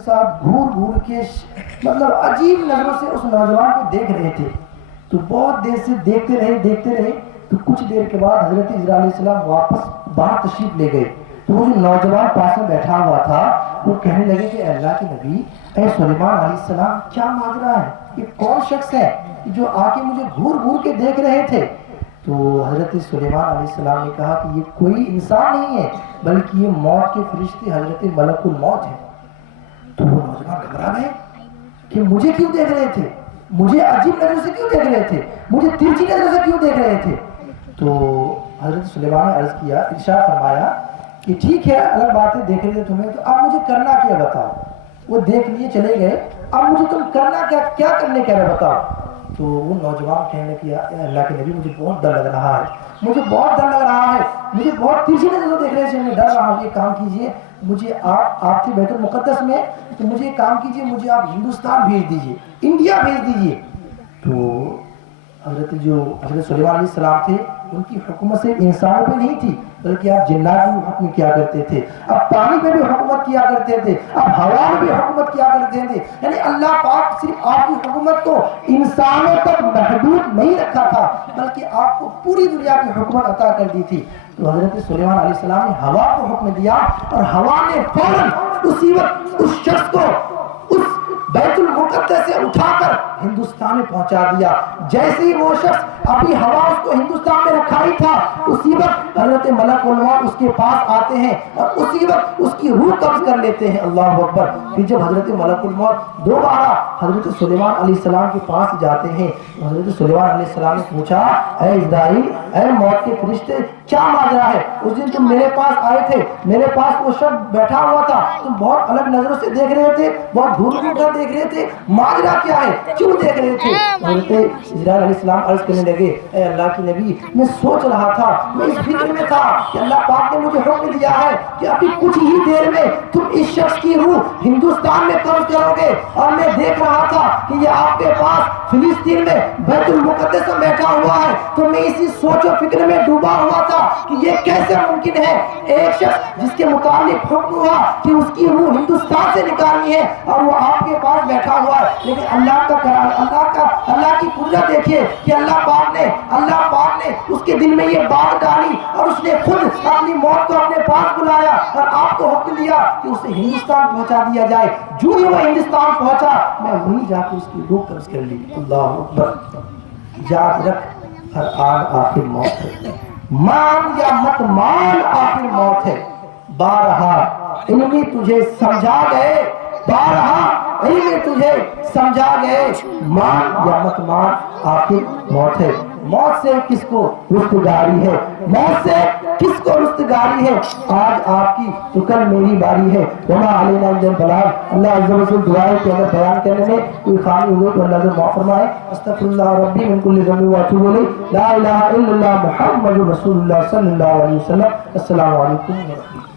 साथ घूर घूर के मतलब अजीब नजरों से उस नौजवान को देख रहे थे। तो बहुत देर से देखते रहे। तो कुछ देर के बाद हजरत इजराइल अलैहिस्सलाम वापस बाहर तशरीफ ले गए। तो वो जो नौजवान पास में बैठा हुआ था वो कहने लगे कि अल्लाह के नबी, ऐ सुलेमान अलैहिस्सलाम, क्या माजरा है? ये कौन शख्स है जो आके मुझे घूर घूर के देख रहे थे? तो हजरत सुलेमान अलैहिस्सलाम ने कहा कि ये कोई इंसान नहीं है, बल्कि ये मौत के फरिश्ते हजरत मलकुल मौत है। तो वो नौजवान घबरा गए कि मुझे क्यों देख रहे थे, मुझे अजीब नजर से क्यों देख रहे थे, मुझे तिरछी नजर से क्यों देख रहे थे? तो हजरत सुलेमान ने अर्ज किया, इरशाद फरमाया कि ठीक है, अलग बात है, देख रहे थे तुम्हें, तो अब मुझे करना क्या बताओ। वो देख लिए चले गए, अब मुझे तुम करना क्या करने कह रहे बताओ। तो वो नौजवान कहने लगा, अल्लाह के नबी, मुझे बहुत डर लग रहा है, मुझे बहुत डर लग रहा है, मुझे बहुत तिरछी नजर से देख रहे हैं, मैं डर रहा हूँ। ये काम कीजिए, मुझे आप थे बैतुल मुक़द्दस में, तो मुझे काम कीजिए, मुझे आप हिंदुस्तान भेज दीजिए, इंडिया भेज दीजिए। तो हजरत सुलेमान अलैहिस्सलाम थे, उनकी हुकूमत सिर्फ इंसानों पे नहीं थी, बल्कि आप जिन्नात में हुक्म किया करते थे, अब पानी पे भी हुकूमत किया करते थे, अब हवा में भी हुकूमत किया करते थे। यानी अल्लाह पाक सिर्फ आपकी हुकूमत को इंसानों तक महदूद नहीं रखा था, बल्कि आपको पूरी दुनिया की हुकूमत अता कर दी थी। तो हजरत सुलेमान अलैहिस्सलाम ने हवा को हुक्म दिया और हवा ने फौरन उसी वक्त उस शख्स को उस बैतुल मुक़द्दस से उठाकर हिंदुस्तान में पहुंचा दिया। जैसे ही वो शख्स अभी हवा उसको हिंदुस्तान में रखा ही था, उसी वक्त हजरत मलकुल मौत उसके पास आते हैं और उसी वक्त उसकी रूह कब्ज कर लेते हैं। अल्लाह अकबर। फिर जब हजरत मलकुल मौत दोबारा हजरत सुलेमान अलैहिस्सलाम के पास जाते हैं, हजरत सुलेमान अलैहिस्सलाम ने पूछा, ऐ इज़राइल, ऐ मौत के फरिश्ते, क्या माजरा है? उस दिन तुम मेरे पास आए थे, मेरे पास वो शख्स बैठा हुआ था, तुम बहुत अलग नजरों से देख रहे थे, बहुत घूर घूर कर देख रहे थे, माजरा क्या है, क्यों देख रहे थे? हजरत इज़राइल अलैहिस्सलाम अर्ज करने लगे, ऐ अल्लाह की नबी, मैं सोच रहा था, मैं इस फिक्र में था कि अल्लाह पाक ने मुझे हुक्म दिया है कि अभी कुछ ही देर में तुम इस शख्स की रूह हिंदुस्तान में कब्ज करोगे, और मैं देख रहा था कि ये आपके पास फिलिस्तीन में बैतुल मुक़द्दस में बैठा हुआ है। तो मैं इसी सोचो फिक्र में डूबा हुआ था कि ये कैसे मुमकिन है, एक शख्स जिसके मुताबिक हुक्म हुआ कि उसकी रूह हिंदुस्तान से निकालनी है और वो आपके पास बैठा हुआ है। लेकिन अल्लाह की कुदरत देखिए कि अल्लाह पाक ने उसके दिल में ये बात डाली और उसने खुद अपनी मौत को अपने पास बुलाया और आपको हुक्म दिया कि उसे हिंदुस्तान पहुंचा दिया जाए। जो ही वो हिंदुस्तान पहुंचा, मैं वहीं जाकर उसकी रूह कब्ज कर ली। अल्लाह अकबर। याद रख, हर आन आखिर मौत है, मान या मत मान, आखिर मौत है। बारहा इल्मी तुझे समझा गए, बारहा इल्मी तुझे समझा गए, मान या मत मान, आखिर मौत है। मौत से किसको रुस्तगारी है, मौत से किसको रुस्तगारी है? आज आपकी तो कल मेरी बारी है। वमा अलैना इल्लल बलाग। अल्लाह अज़्ज़ा व जल्ल दुआओं के अंदर बयान करने में कोई खामी हुई तो अल्लाह से माफ फरमाए। अस्तगफिरुल्लाह रब्बी मिन कुल्ली ज़ंबि व अतूबु इलैह। ला इलाहा इल्लल्लाह मुहम्मदुर रसूलुल्लाह सल्लल्लाहु अलैहि वसल्लम। अस्सलामु अलैकुम व रहमतुल्लाह।